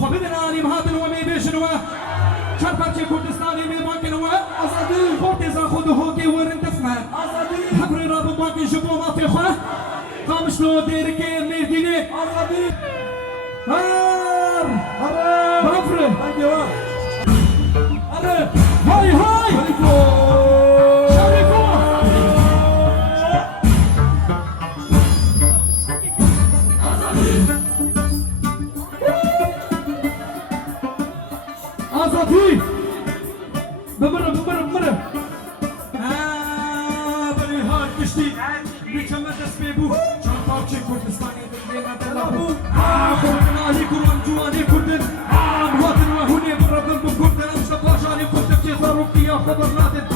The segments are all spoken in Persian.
خبرنا لمهاتن ومي بيشنوا شربتي كردستاني مي باكنوا أصدي فوتيزا خدوه كي ورن تسمع أصدي حبري راب باكن شبو ما في خوا قامش لو ديركي ميديني أصدي هار بافري هاي هاي أصدي بمرة بني هار كشتي بيتشمت اسبيبو شرطاوشي كردستاني دلنا دلابو كردنا لي كرم جواني كردن وطن وهوني بربن بكردن امشتا باشاني كردن جيزارو كيا خبر نادن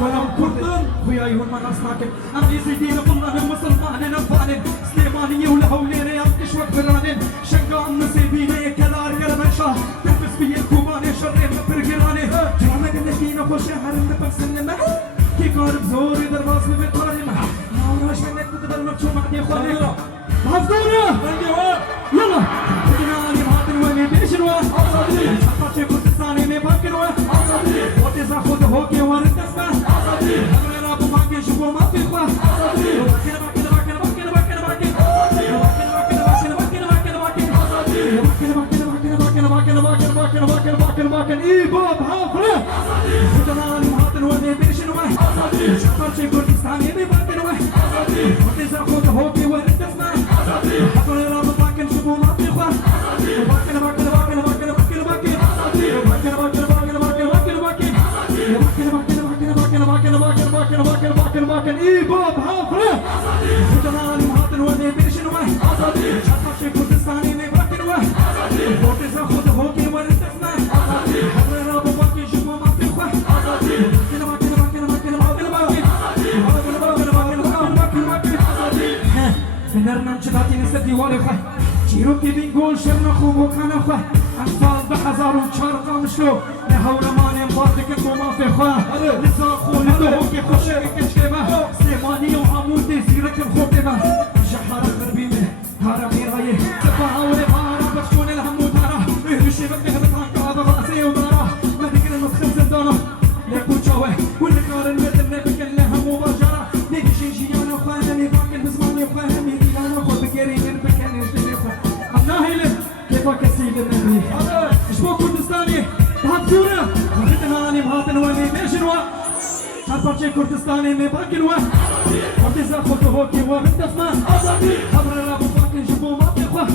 ولم كردن خويا يهون من اسناكن امني زيدين قلنا مسلمانين انفانين سليمانية ولهولين يام كشوك برانين شنقا نسيبيني كلار كلمن شاه تنفس بي الكوباني شرين برقراني جوانا قلشين خوشي حرم نفق سلمة كي قارب زوري درباس ببطارمة ناوراش منك تقدر مكشوف عدي خالي حفظونا يلا بدنا نبهاتن ومي بيشنوا شرطاوشي كردستاني مي باكنوا وتزا خود هوكي وارد تسمع أمرنا بمانكي شبو ما في خوا باكن اي باب حافره بدنا نبهاتن ومي بيشنوا شرطاوشي كردستاني مي باكنوا وتزا خود هوكي وارد تسمع أمرنا بمانكي شبو ما في خوا باكن اي باب حافره بدنا نبهاتن ومي بيشنوا شرطاوشي كردستاني مي باكنوا وتزا خود هوكي وارد تسمع أمرنا بمانكي شبو ما في خوا بنرنا نشباتي نستدي والي خواه چیروکی بینگول شرنا خوب و کانا خواه انفال به هزار و چار قامشلو نهو رمانیم باردکن با ما فی خواه لسا خونه دو که خوشه بکشکه ما سلیمانی و عمودی زیرکم خوبه ما جحار غربیمه هارا میرایه سفا حوله بارا بخشون الهمو دارا اهرشی بکه بطان قابا غازی و دارا مدکن نسخم زندانا لیکو چاوه ولکار المدن نبکن لهمو بجارا نگشین جیانا خواه نمیباکن بزمانی خواه نمیدیانا خود بگرین بکن كيف كسيد النبي شبو كردستاني بهاتزورة وردنا نبهاتن ومي بيشنوا شرطاوشي كردستاني مي باكنوا وردزا خود هوكي ومن تسمع خبر رابو باكن شبو ما تخواه